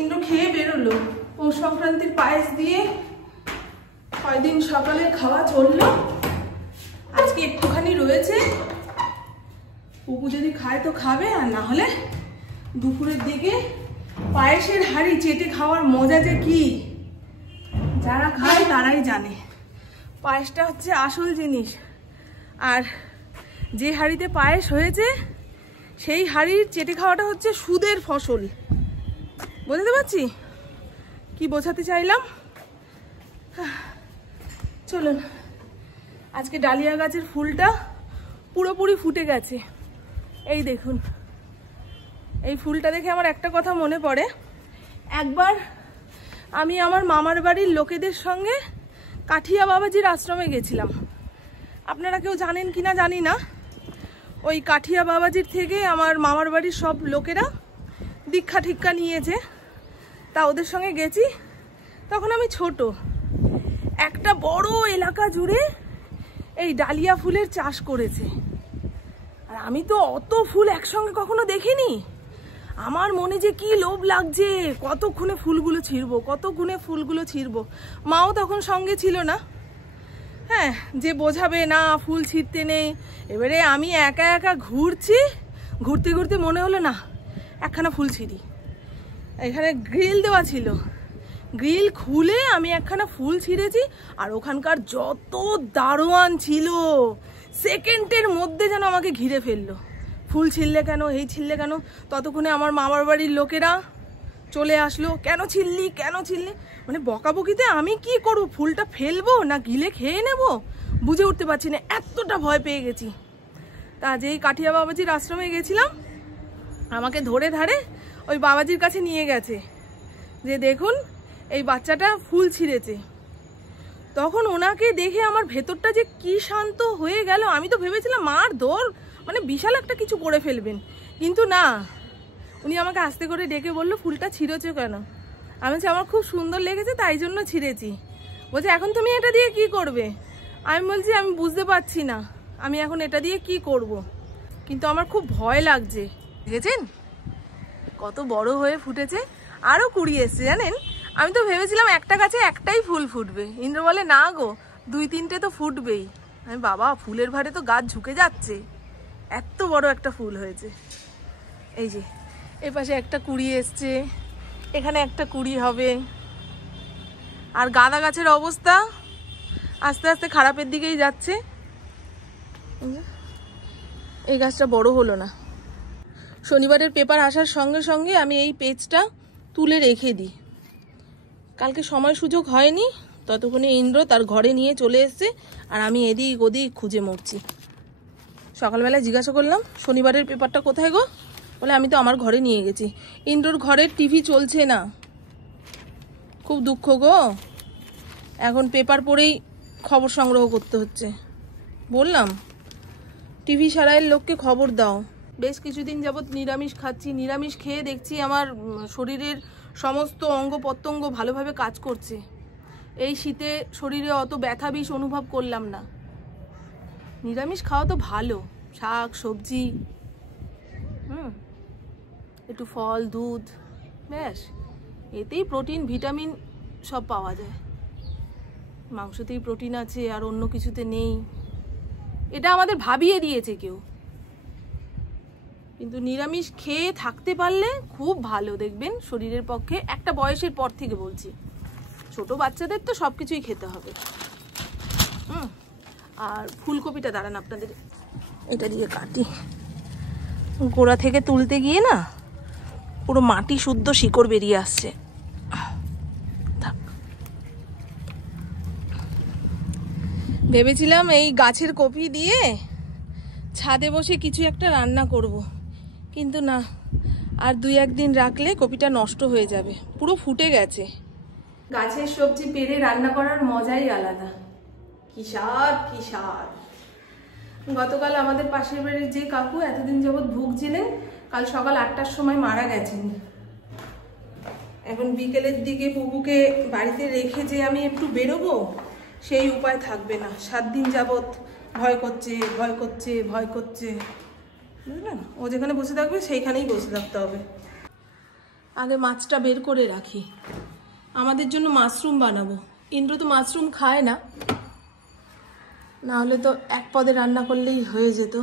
ইন্দ্র খেয়ে বেরোলো। পৌষ সংক্রান্তির পায়েস দিয়ে কয়দিন সকালে খাওয়া চললো, আজকে একটুখানি রয়েছে। পুপু যদি খায় তো খাবে, আর না হলে দুপুরের দিকে পায়েসের হাঁড়ি চেটে খাওয়ার মজা যে কি যারা খায় তারাই জানে। পায়েসটা হচ্ছে আসল জিনিস, আর যে হাঁড়িতে পায়েস হয়েছে সেই হাঁড়ির চেটে খাওয়াটা হচ্ছে সুদের ফসল। বোঝাতে পারছি কি বোঝাতে চাইলাম? চলুন, আজকে ডালিয়া গাছের ফুলটা পুরোপুরি ফুটে গেছে। এই দেখুন, এই ফুলটা দেখে আমার একটা কথা মনে পড়ে। একবার আমি আমার মামার বাড়ির লোকেদের সঙ্গে কাঠিয়া বাবাজির আশ্রমে গেছিলাম। আপনারা কেউ জানেন কিনা জানি না। ওই কাঠিয়া বাবাজির থেকে আমার মামার বাড়ির সব লোকেরা দীক্ষা ঠিক্ষা নিয়েছে, তা ওদের সঙ্গে গেছি। তখন আমি ছোট, একটা বড় এলাকা জুড়ে এই ডালিয়া ফুলের চাষ করেছে। আর আমি তো অত ফুল একসঙ্গে কখনো দেখিনি। আমার মনে যে কি লোভ লাগছে, কতক্ষণে ফুলগুলো ছিঁড়বো, কতক্ষণে ফুলগুলো ছিঁড়বো। মাও তখন সঙ্গে ছিল না, হ্যাঁ, যে বোঝাবে না ফুল ছিঁড়তে নেই। এবারে আমি একা একা ঘুরছি, ঘুরতে ঘুরতে মনে হলো না একখানা ফুল ছিঁড়ি। এখানে গ্রিল দেওয়া ছিল, গ্রিল খুলে আমি একখানা ফুল ছিঁড়েছি। আর ওখানকার যত দারোয়ান ছিল সেকেন্ডের মধ্যে যেন আমাকে ঘিরে ফেললো। ফুল ছিঁড়লে কেন, এই ছিঁড়লে কেন? ততক্ষণে আমার মামার বাড়ির লোকেরা চলে আসলো। কেন ছিঁড়লি, কেন ছিঁড়লি, মানে বকাবকিতে আমি কি করবো, ফুলটা ফেলবো না গিলে খেয়ে নেব বুঝে উঠতে পারছি না, এতটা ভয় পেয়ে গেছি। তা যেই কাঠিয়া বাবাজির আশ্রমে গেছিলাম, আমাকে ধরে ধারে ওই বাবাজির কাছে নিয়ে গেছে যে দেখুন এই বাচ্চাটা ফুল ছিঁড়েছে। তখন ওনাকে দেখে আমার ভেতরটা যে কি শান্ত হয়ে গেল। আমি তো ভেবেছিলাম মার দৌড়, মানে বিশাল একটা কিছু করে ফেলবেন, কিন্তু না, উনি আমাকে আস্তে করে ডেকে বললো ফুলটা ছিঁড়েছো কেন? আমি বলছি আমার খুব সুন্দর লেগেছে তাই জন্য ছিঁড়েছি। বলছে এখন তুমি এটা দিয়ে কি করবে? আমি বলছি আমি বুঝতে পারছি না আমি এখন এটা দিয়ে কি করব, কিন্তু আমার খুব ভয় লাগছে। দেখেছেন কত বড় হয়ে ফুটেছে, আরও কুড়ি এসছে জানেন। আমি তো ভেবেছিলাম একটা গাছে একটাই ফুল ফুটবে। ইন্দ্র বলে না গো, 2-3টে তো ফুটবেই। আমি বাবা ফুলের ভারে তো গাছ ঝুঁকে যাচ্ছে, এত বড় একটা ফুল হয়েছে। এই যে এই পাশে একটা কুড়ি এসছে, এখানে একটা কুড়ি হবে। আর গাঁদা গাছের অবস্থা আস্তে আস্তে খারাপের দিকেই যাচ্ছে। এই গাছটা বড় হলো না। শনিবারের পেপার আসার সঙ্গে সঙ্গে আমি এই পেজটা তুলে রেখে দিই। কালকে সময় সুযোগ হয়নি, ততক্ষণে ইন্দ্র তার ঘরে নিয়ে চলে এসছে, আর আমি এদিক ওদিক খুঁজে মরছি। সকালবেলায় জিজ্ঞাসা করলাম শনিবারের পেপারটা কোথায় গো? বলে আমি তো আমার ঘরে নিয়ে গেছি। ইন্দ্রর ঘরের টিভি চলছে না, খুব দুঃখ গো। এখন পেপার পড়েই খবর সংগ্রহ করতে হচ্ছে। বললাম টিভি সারাইয়ের লোককে খবর দাও। বেশ কিছুদিন যাবৎ নিরামিষ খাচ্ছি, নিরামিষ খেয়ে দেখছি আমার শরীরের সমস্ত অঙ্গ প্রত্যঙ্গ ভালোভাবে কাজ করছে। এই শীতে শরীরে অত ব্যথা বিষ অনুভব করলাম না। নিরামিষ খাওয়া তো ভালো, শাক সবজি, একটু ফল দুধ, ব্যাস এতেই প্রোটিন ভিটামিন সব পাওয়া যায়। মাংসতেই প্রোটিন আছে আর অন্য কিছুতে নেই, এটা আমাদের ভাবিয়ে দিয়েছে কেউ। কিন্তু নিরামিষ খেয়ে থাকতে পারলে খুব ভালো, দেখবেন শরীরের পক্ষে। একটা বয়সের পর থেকে বলছি, ছোট বাচ্চাদের তো সব কিছুই খেতে হবে। আর ফুলকপিটা দাঁড়ান আপনাদের এটা দিয়ে কাটি, গোড়া থেকে তুলতে গিয়ে না পুরো মাটি শুদ্ধ শিকড় বেরিয়ে আসছে। ভেবেছিলাম এই গাছের কপি দিয়ে ছাদে বসে কিছু একটা রান্না করব, কিন্তু না, আর 2-1 দিন রাখলে কপিটা নষ্ট হয়ে যাবে, পুরো ফুটে গেছে। গাছের সবজি পেরে রান্না করার মজাই আলাদা, কি স্বাদ কি স্বাদ। গতকাল আমাদের পাশের বাড়ির যে কাকু এতদিন যাবৎ ভুগছিলেন, কাল সকাল 8টার সময় মারা গেছেন। এখন বিকেলের দিকে পুকুকে বাড়িতে রেখে যে আমি একটু বেরোবো সেই উপায় থাকবে না। 7 দিন যাবৎ ভয় করছে ভয় করছে ভয় করছে, বুঝলেন? ও যেখানে বসে থাকবে সেইখানেই বসে থাকতে হবে। আগে মাছটা বের করে রাখি, আমাদের জন্য মাশরুম বানাবো। ইন্দ্র তো মাশরুম খায় না, না হলে তো এক পদে রান্না করলেই হয়ে যেত।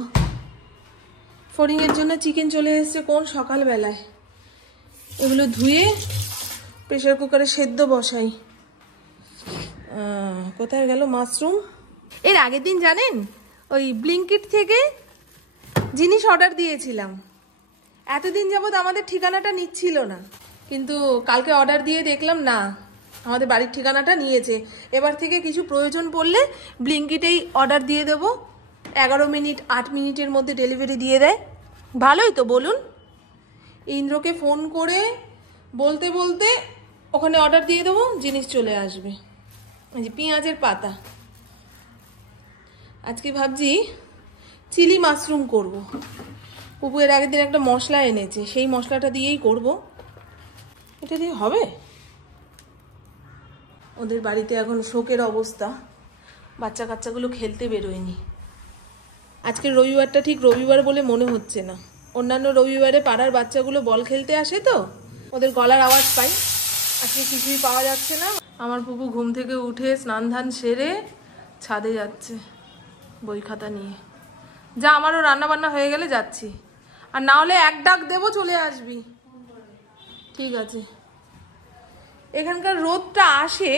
ফড়িংয়ের জন্য চিকেন চলে এসেছে কোন সকালবেলায়, এগুলো ধুয়ে প্রেসার কুকারে সেদ্ধ বসাই। কোথায় গেল মাশরুম? এর আগের দিন জানেন ওই ব্লিঙ্কিট থেকে জিনিস অর্ডার দিয়েছিলাম, এতদিন যাবত আমাদের ঠিকানাটা নিচ্ছিল না, কিন্তু কালকে অর্ডার দিয়ে দেখলাম না আমাদের বাড়ির ঠিকানাটা নিয়েছে। এবার থেকে কিছু প্রয়োজন পড়লে ব্লিঙ্কিটেই অর্ডার দিয়ে দেবো, 11 মিনিট 8 মিনিটের মধ্যে ডেলিভারি দিয়ে দেয়। ভালোই তো বলুন। ইন্দ্রকে ফোন করে বলতে বলতে ওখানে অর্ডার দিয়ে দেবো, জিনিস চলে আসবে। এই যে পেঁয়াজের পাতা, আজকে ভাবছি চিলি মাশরুম করব। পুপু এর আগের দিন একটা মশলা এনেছে, সেই মশলাটা দিয়েই করব। এটা দিয়ে হবে? ওদের বাড়িতে এখন শোকের অবস্থা, বাচ্চা কাচ্চাগুলো খেলতে বেরোয়নি। আজকের রবিবারটা ঠিক রবিবার বলে মনে হচ্ছে না। অন্যান্য রবিবারে পাড়ার বাচ্চাগুলো বল খেলতে আসে তো ওদের গলার আওয়াজ পাই, আজকে কিছুই পাওয়া যাচ্ছে না। আমার পুপু ঘুম থেকে উঠে স্নান ধান সেরে ছাদে যাচ্ছে বই খাতা নিয়ে। যা, আমারও রান্না বান্না হয়ে গেলে যাচ্ছি, আর না হলে এক ডাক দেবো চলে আসবি। ঠিক আছে। এখানকার রোদটা আসে,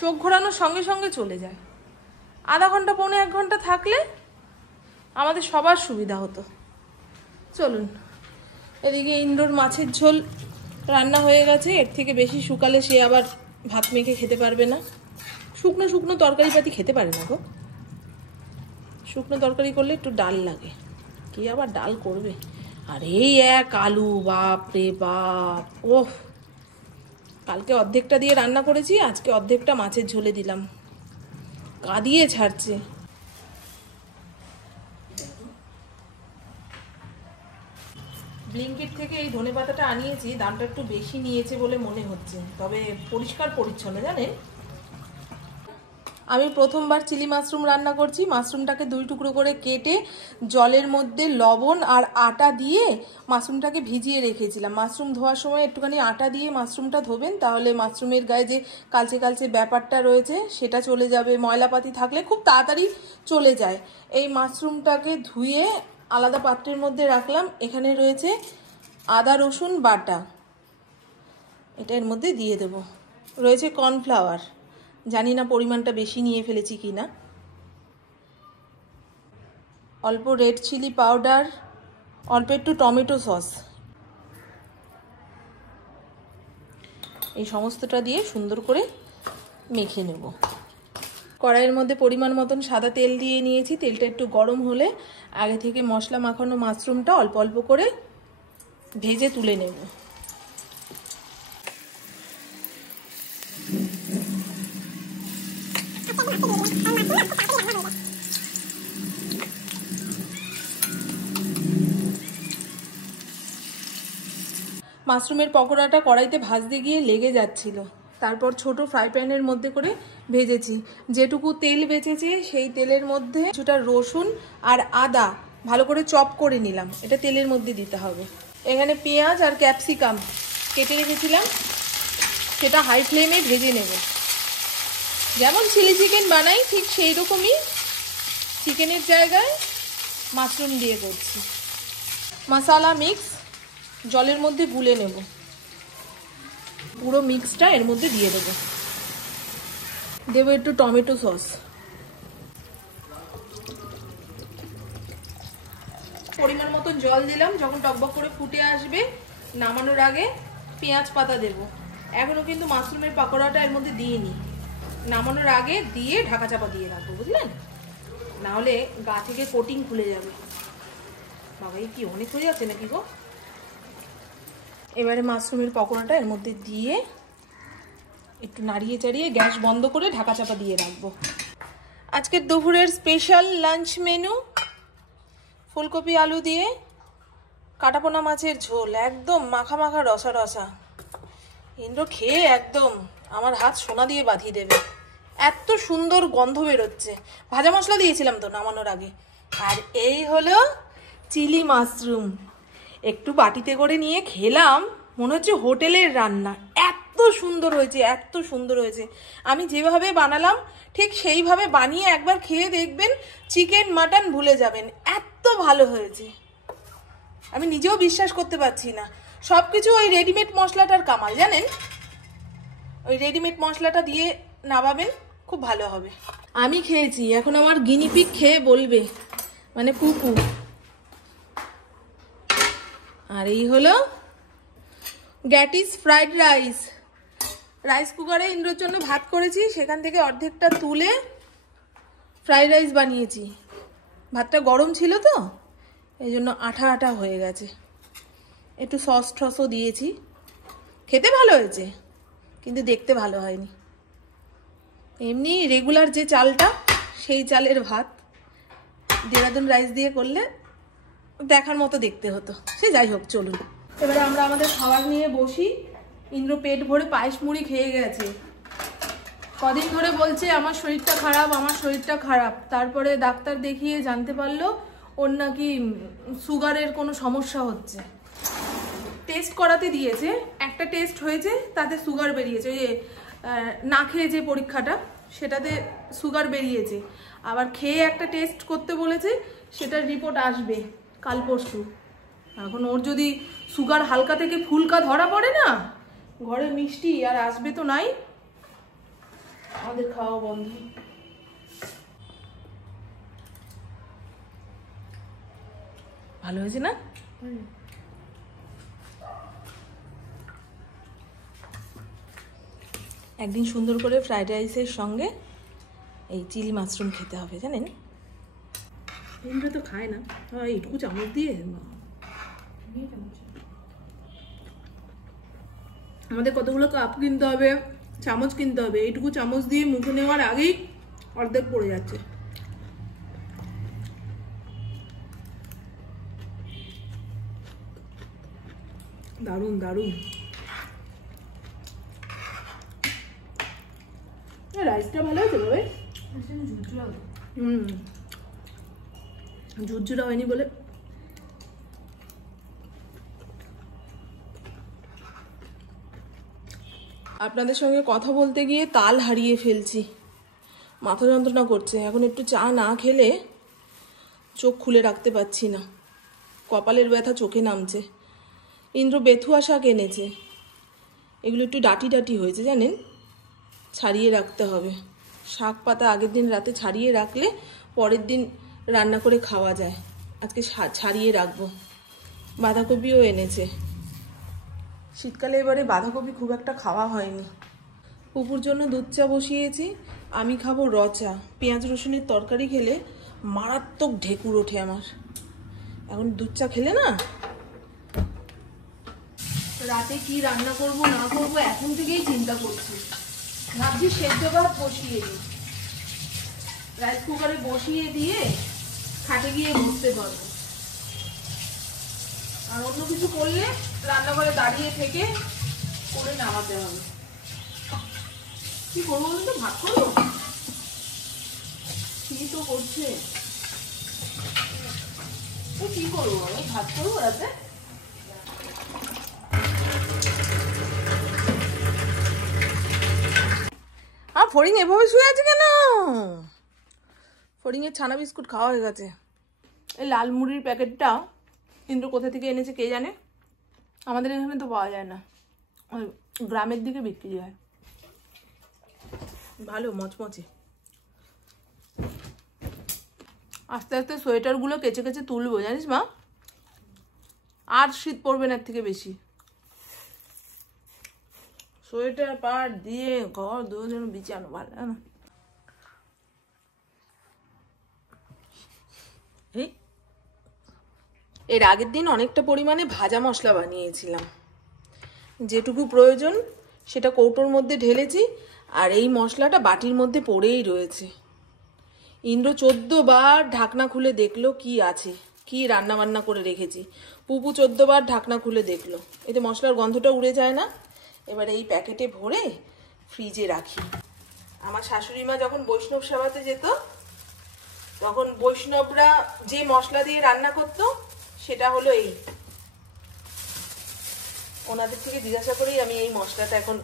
চোখ ঘোরানোর সঙ্গে সঙ্গে চলে যায়। আধা ঘন্টা পৌনে 1 ঘন্টা থাকলে আমাদের সবার সুবিধা হতো। চলুন, এদিকে ইন্দ্রর মাছের ঝোল রান্না হয়ে গেছে, এর থেকে বেশি শুকালে সে আবার ভাত মেখে খেতে পারবে না। শুকনো শুকনো তরকারি পাতি খেতে পারে না গো, শুকনো তরকারি করলে একটু ডাল লাগে, কি আবার ডাল করবে। আর এই এক আলু, বাপ রে বাপ, ওহ! কালকে অর্ধেকটা দিয়ে রান্না করেছি, আজকে অর্ধেকটা মাছের ঝোলে দিলাম, কাঁদিয়ে ছাড়ছে। ব্লিঙ্কিট থেকে এই ধনেপাতাটা আনিয়েছি, দামটা একটু বেশি নিয়েছে বলে মনে হচ্ছে, তবে পরিষ্কার পরিচ্ছন্ন জানেন। আমি প্রথমবার চিলি মাশরুম রান্না করছি। মাশরুমটাকে 2 টুকরো করে কেটে জলের মধ্যে লবণ আর আটা দিয়ে মাশরুমটাকে ভিজিয়ে রেখেছিলাম। মাশরুম ধোয়ার সময় একটুখানি আটা দিয়ে মাশরুমটা ধোবেন, তাহলে মাশরুমের গায়ে যে কালচে কালচে ব্যাপারটা রয়েছে সেটা চলে যাবে, ময়লাপাতি থাকলে খুব তাড়াতাড়ি চলে যায়। এই মাশরুমটাকে ধুয়ে আলাদা পাত্রের মধ্যে রাখলাম। এখানে রয়েছে আদা রসুন বাটা, এটা এর মধ্যে দিয়ে দেব। রয়েছে কর্নফ্লাওয়ার, জানি না পরিমাণটা বেশি নিয়ে ফেলেছি কিনা। অল্প রেড চিলি পাউডার, অল্প একটু টমেটো সস, এই সমস্তটা দিয়ে সুন্দর করে মেখে নেব। কড়াইয়ের মধ্যে পরিমাণ মতন সাদা তেল দিয়ে নিয়েছি। তেলটা একটু গরম হলে আগে থেকে মশলা মাখানো মাশরুমটা অল্প অল্প করে ভেজে তুলে নেব। মাশরুমের পকোড়াটা কড়াইতে ভাজতে গিয়ে লেগে যাচ্ছিল, তারপর ছোট ফ্রাই প্যানের মধ্যে করে ভেজেছি। যেটুকু তেল বেঁচেছে সেই তেলের মধ্যে কিছুটা রসুন আর আদা ভালো করে চপ করে নিলাম, এটা তেলের মধ্যে দিতে হবে। এখানে পেঁয়াজ আর ক্যাপসিকাম কেটে রেখেছিলাম, সেটা হাই ফ্লেমে ভেজে নেব। যেমন চিলি চিকেন বানাই ঠিক সেই রকমই চিকেনের জায়গায় মাশরুম দিয়ে করছি। মশলা মিক্স জলের মধ্যে গুলে নেব, পুরো মিক্সটা এর মধ্যে দিয়ে দেবো। দেবো একটু টমেটো সস, পরিমাণ মতন জল দিলাম। যখন টকবক করে ফুটে আসবে নামানোর আগে পেঁয়াজ পাতা দেব। এখনো কিন্তু মাশরুমের পাকোড়াটা এর মধ্যে দিইনি, নামানোর আগে দিয়ে ঢাকা চাপা দিয়ে রাখবো, বুঝলেন? না হলে গা থেকে কোটিং খুলে যাবে। বাবা, এই কি অনেক হয়ে যাচ্ছে নাকি গো? এবারে মাশরুমের পকোড়াটা এর মধ্যে দিয়ে একটু নাড়িয়ে চাড়িয়ে গ্যাস বন্ধ করে ঢাকা চাপা দিয়ে রাখবো। আজকের দুপুরের স্পেশাল লাঞ্চ মেনু ফুলকপি আলু দিয়ে কাটাপোনা মাছের ঝোল, একদম মাখা মাখা রসা রসা। ইন্দ্র খেয়ে একদম আমার হাত সোনা দিয়ে বাঁধিয়ে দেবে, এত সুন্দর গন্ধ বেরোচ্ছে। ভাজা মশলা দিয়েছিলাম তো নামানোর আগে। আর এই হলো চিলি মাশরুম, একটু বাটিতে করে নিয়ে খেলাম, মনে হচ্ছে হোটেলের রান্না, এত সুন্দর হয়েছে, এত সুন্দর হয়েছে। আমি যেভাবে বানালাম ঠিক সেইভাবে বানিয়ে একবার খেয়ে দেখবেন, চিকেন মাটন ভুলে যাবেন, এত ভালো হয়েছে। আমি নিজেও বিশ্বাস করতে পারছি না। সব কিছু ওই রেডিমেড মশলাটার কামাল, জানেন, ওই রেডিমেড মশলাটা দিয়ে নামাবেন, খুব ভালো হবে। আমি খেয়েছি, এখন আমার গিনিপিগ খেয়ে বলবে, মানে পুপু। আর এই হলো গ্যাটিস ফ্রাইড রাইস। রাইস কুকারে ইন্দ্রর জন্য ভাত করেছি, সেখান থেকে অর্ধেকটা তুলে ফ্রাইড রাইস বানিয়েছি। ভাতটা গরম ছিল তো, এই জন্য আঠা আঠা হয়ে গেছে। একটু সস টসও দিয়েছি। খেতে ভালো হয়েছে, কিন্তু দেখতে ভালো হয়নি। এমনি রেগুলার যে চালটা, সেই চালের ভাত দেরাদুন রাইস দিয়ে করলে দেখার মতো দেখতে হতো। সে যাই হোক, চলুন এবারে আমরা আমাদের খাবার নিয়ে বসি। ইন্দ্র পেট ভরে পায়েস মুড়ি খেয়ে গেছে। কদিন ধরে বলছে আমার শরীরটা খারাপ, আমার শরীরটা খারাপ। তারপরে ডাক্তার দেখিয়ে জানতে পারলো ওর নাকি সুগারের কোনো সমস্যা হচ্ছে। টেস্ট করাতে দিয়েছে, একটা টেস্ট হয়েছে, তাতে সুগার বেরিয়েছে। ওই যে না খেয়ে যে পরীক্ষাটা, সেটাতে সুগার বেরিয়েছে। আবার খেয়ে একটা টেস্ট করতে বলেছে, সেটার রিপোর্ট আসবে কাল পরশু। এখন ওর যদি সুগার হালকা থেকে ফুলকা ধরা পড়ে না, ঘরে মিষ্টি আর আসবে তো নাই, আমাদের খাওয়া বন্ধ। ভালো হয়েছে না? একদিন সুন্দর করে ফ্রাইড রাইসের সঙ্গে এই চিলি মাশরুম খেতে হবে, জানেন। ইন্দ্র তো খায় না, এইটুকু চামচ দিয়ে। আমাদের কতগুলো কাপ কিনতে হবে, চামচ কিনতে হবে। এইটুকু চামচ দিয়ে মুখে নেওয়ার আগেই অর্ধেক পড়ে যাচ্ছে। দারুণ দারুণ। রাইসটা ভালো হয়েছে ভাবে, ঝুরঝুরা হয়নি বলে। আপনাদের সঙ্গে কথা বলতে গিয়ে তাল হারিয়ে ফেলছি, মাথা যন্ত্রণা করছে। এখন একটু চা না খেলে চোখ খুলে রাখতে পারছি না, কপালের ব্যথা চোখে নামছে। ইন্দ্র বেথুয়া শাক এনেছে, এগুলো একটু ডাটি ডাটি হয়েছে, জানেন, ছাড়িয়ে রাখতে হবে। শাক পাতা আগের দিন রাতে ছাড়িয়ে রাখলে পরের দিন রান্না করে খাওয়া যায়। আজকে ছাড়িয়ে রাখবো। বাঁধাকপিও এনেছে, শীতকালে এবারে বাঁধাকপি খুব একটা খাওয়া হয়নি। পুকুর জন্য দুধ চা বসিয়েছি, আমি খাবো র চা। পেঁয়াজ রসুনের তরকারি খেলে মারাত্মক ঢেকুর ওঠে আমার। এখন দুধ চা খেলে না, রাতে কি রান্না করব না করব এখন থেকেই চিন্তা করছি। ভাবছি সেদ্ধ ভাত বসিয়ে দিই, রাইস কুকারে বসিয়ে দিয়ে খাটে গিয়ে বসতে পারবো। আর অন্য কিছু করলে রান্নাঘরে দাঁড়িয়ে থেকে করে নামাতে হবে। কি করবো বলুন তো, ভাত করবো, কি তো করছে, কি করবো, আমি ভাত করবো রাতে। ফড়িং এভাবে শুয়ে আছে কেন? ফড়িং এর ছানা বিস্কুট খাওয়া হয়ে গেছে। এই লাল মুড়ির প্যাকেটটা ইন্দ্র কোথা থেকে এনেছে কে জানে, আমাদের এখানে তো পাওয়া যায় না, গ্রামের দিকে বিক্রি হয়। ভালো মচমচে। আস্তে আস্তে সোয়েটারগুলো কেচে কেচে তুলবো, জানিস মা, আর শীত পড়বে না এর থেকে বেশি। সোয়েটার পাট দিয়ে ঘর দুজন বিছানো ভালো না। এর আগের দিন অনেকটা পরিমাণে ভাজা মশলা বানিয়েছিলাম, যেটুকু প্রয়োজন সেটা কৌটোর মধ্যে ঢেলেছি, আর এই মশলাটা বাটির মধ্যে পড়েই রয়েছে। ইন্দ্র 14 বার ঢাকনা খুলে দেখলো কি আছে, কি রান্না বান্না করে রেখেছি। পুপু 14 বার ঢাকনা খুলে দেখলো, এতে মশলার গন্ধটা উড়ে যায় না। এবার এই প্যাকেটে ভরে ফ্রিজে রাখি। আমার শাশুড়ি মা যখন বৈষ্ণব সেবাতে যেত, তখন বৈষ্ণবরা যে মশলা দিয়ে রান্না করতো সেটা হলো এই ওনাদের থেকে জিজ্ঞাসা করেই আমি এই মশলাটা এখন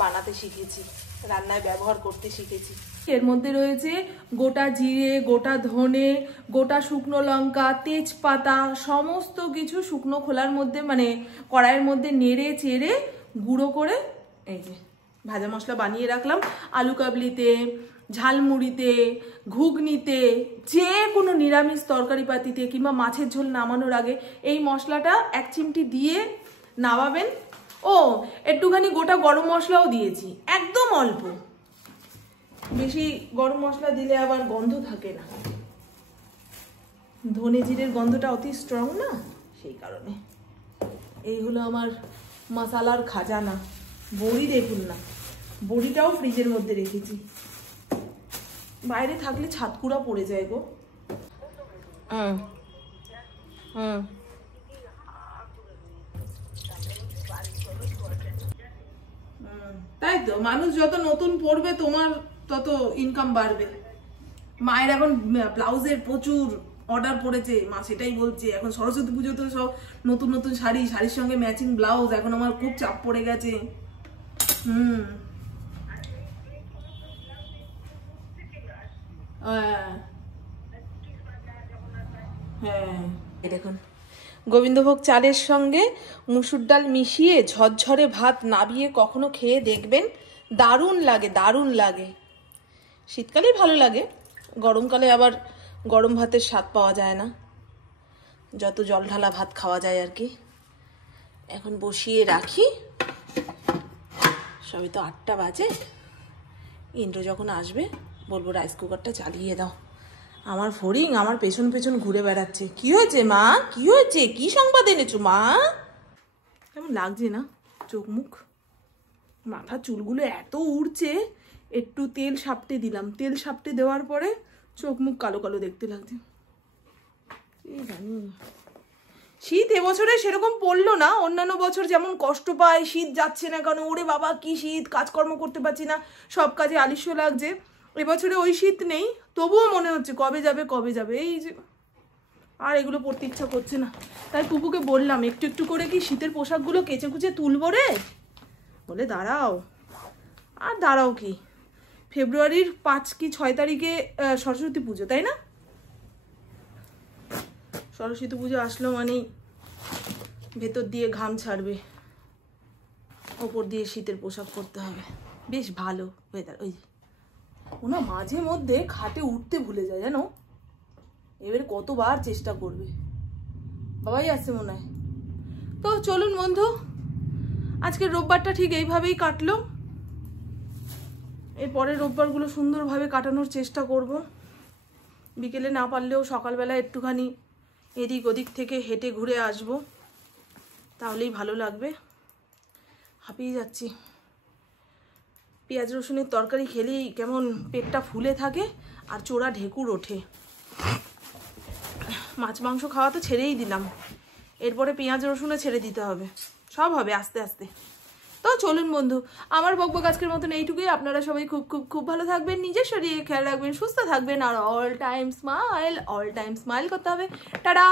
বানাতে শিখেছি, রান্নায় ব্যবহার করতে শিখেছি। এর মধ্যে রয়েছে গোটা জিরে, গোটা ধনে, গোটা শুকনো লঙ্কা, তেজপাতা, সমস্ত কিছু শুকনো খোলার মধ্যে মানে কড়াইয়ের মধ্যে নেড়ে চেড়ে গুঁড়ো করে এই যে ভাজা মশলা বানিয়ে রাখলাম। আলু কাবলিতে, ঝালমুড়িতে, ঘুগনিতে, যে কোনো নিরামিষ তরকারি পাতিতে কিংবা মাছের ঝোল নামানোর আগে এই মশলাটা 1 চিমটি দিয়ে নামাবেন। ও একটুখানি গোটা গরম মশলাও দিয়েছি, একদম অল্প, বেশি গরম মশলা দিলে আবার গন্ধ থাকে না, ধনে জিরের গন্ধটা অতি স্ট্রং না, সেই কারণে। এই হলো আমার মশলার খাজানা। বড়ি দেখুন না, বড়িটাও ফ্রিজের মধ্যে রেখেছি, বাইরে থাকলে ছাতকুড়া পড়ে যায় গো। তাই তো, মানুষ যত নতুন পড়বে তোমার তত ইনকাম বাড়বে। মায়ের এখন ব্লাউজের প্রচুর অর্ডার পড়েছে, মা সেটাই বলছে। এখন সরস্বতী পুজো তো সব নতুন নতুন শাড়ি, শাড়ির সঙ্গে ম্যাচিং ব্লাউজ, এখন আমার খুব চাপ পড়ে গেছে। হ্যাঁ, দেখুন গোবিন্দভোগ চালের সঙ্গে মুসুর ডাল মিশিয়ে ঝরঝরে ভাত নাবিয়ে কখনো খেয়ে দেখবেন, দারুণ লাগে, দারুণ লাগে। শীতকালেই ভালো লাগে, গরমকালে আবার গরম ভাতের স্বাদ পাওয়া যায় না, যত জল ঢালা ভাত খাওয়া যায় আর কি। এখন বসিয়ে রাখি, সবই তো 8টা বাজে। ইন্দ্র যখন আসবে বলবো রাইস কুকারটা চালিয়ে দাও। আমার ফড়িং আমার পেছন পেছন ঘুরে বেড়াচ্ছে। কি হয়েছে মা, কি হয়েছে, কি সংবাদ এনেছো মা? কেমন লাগছে না চোখ মুখ, মাথা চুলগুলো এত উড়ছে। একটু তেল সাপটে দিলাম, তেল সাপটে দেওয়ার পরে চোখ মুখ কালো কালো দেখতে লাগছে। জানি শীত এবছরে সেরকম পড়লো না, অন্যান্য বছর যেমন কষ্ট পায়, শীত যাচ্ছে না কেন, ওরে বাবা কি শীত, কাজকর্ম করতে পারছি না, সব কাজে আলস্য লাগছে। এবছরে ওই শীত নেই, তবুও মনে হচ্ছে কবে যাবে কবে যাবে। এই যে আর এগুলো পরতে ইচ্ছা করছে না, তাই পুপুকে বললাম একটু একটু করে কি শীতের পোশাকগুলো কেচে কুচে তুলবো রে। বলে দাঁড়াও, আর দাঁড়াও কি, ফেব্রুয়ারির 5 কি 6 তারিখে সরস্বতী পুজো, তাই না? সরস্বতী পুজো আসলো মানেই ভেতর দিয়ে ঘাম ছাড়বে, ওপর দিয়ে শীতের পোশাক পরতে হবে। বেশ ভালো ওয়েদার। ওই ওনা মাঝে মধ্যে খাটে উঠতে ভুলে যায় জানো, এবারে কতবার চেষ্টা করবে। বাবাই আসছে মনে হয়। তো চলুন বন্ধু, আজকের রোববারটা ঠিক এইভাবেই কাটলো। এরপরের রোববারগুলো সুন্দরভাবে কাটানোর চেষ্টা করব। বিকেলে না পারলেও সকালবেলা একটুখানি এদিক ওদিক থেকে হেঁটে ঘুরে আসব, তাহলেই ভালো লাগবে। হাঁপিয়ে যাচ্ছি। পেঁয়াজ রসুনের তরকারি খেলেই কেমন পেটটা ফুলে থাকে আর চোরা ঢেকুর ওঠে। মাছ মাংস খাওয়া তো ছেড়েই দিলাম, এরপরে পেঁয়াজ রসুনও ছেড়ে দিতে হবে, সব হবে আস্তে আস্তে। তো চলুন বন্ধু, আমার বকবক আজকের মতন এইটুকুই। আপনারা সবাই খুব খুব খুব ভালো থাকবেন, নিজের শরীরে খেয়াল রাখবেন, সুস্থ থাকবেন, আর অল টাইম স্মাইল করতে হবে। টাটা,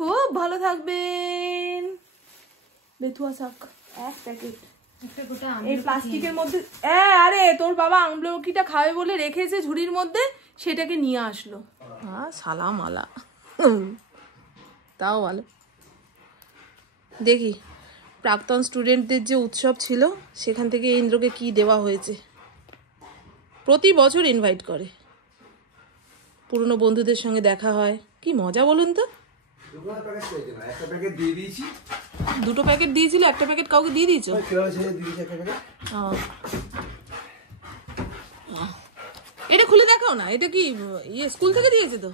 খুব ভালো থাকবেন। বেথুয়া শাক 1 প্যাকেট এই প্লাস্টিকের মধ্যে। আরে তোর বাবা আমলকিটা খাবে বলে রেখেছে ঝুড়ির মধ্যে, সেটাকে নিয়ে আসলো। সালাম আলা, তাও ভালো। দেখি প্রাক্তন স্টুডেন্টদের যে উৎসব ছিল সেখান থেকে ইন্দ্রকে কি দেওয়া হয়েছে। প্রতি বছর ইনভাইট করে, পুরনো বন্ধুদের সঙ্গে দেখা হয়, কি মজা বলুন তো। 2টো প্যাকেট দিয়েছিল, 1টা প্যাকেট কাউকে দিয়ে দিয়েছো? এটা খুলে দেখাও না, এটা কি স্কুল থেকে দিয়েছে তো?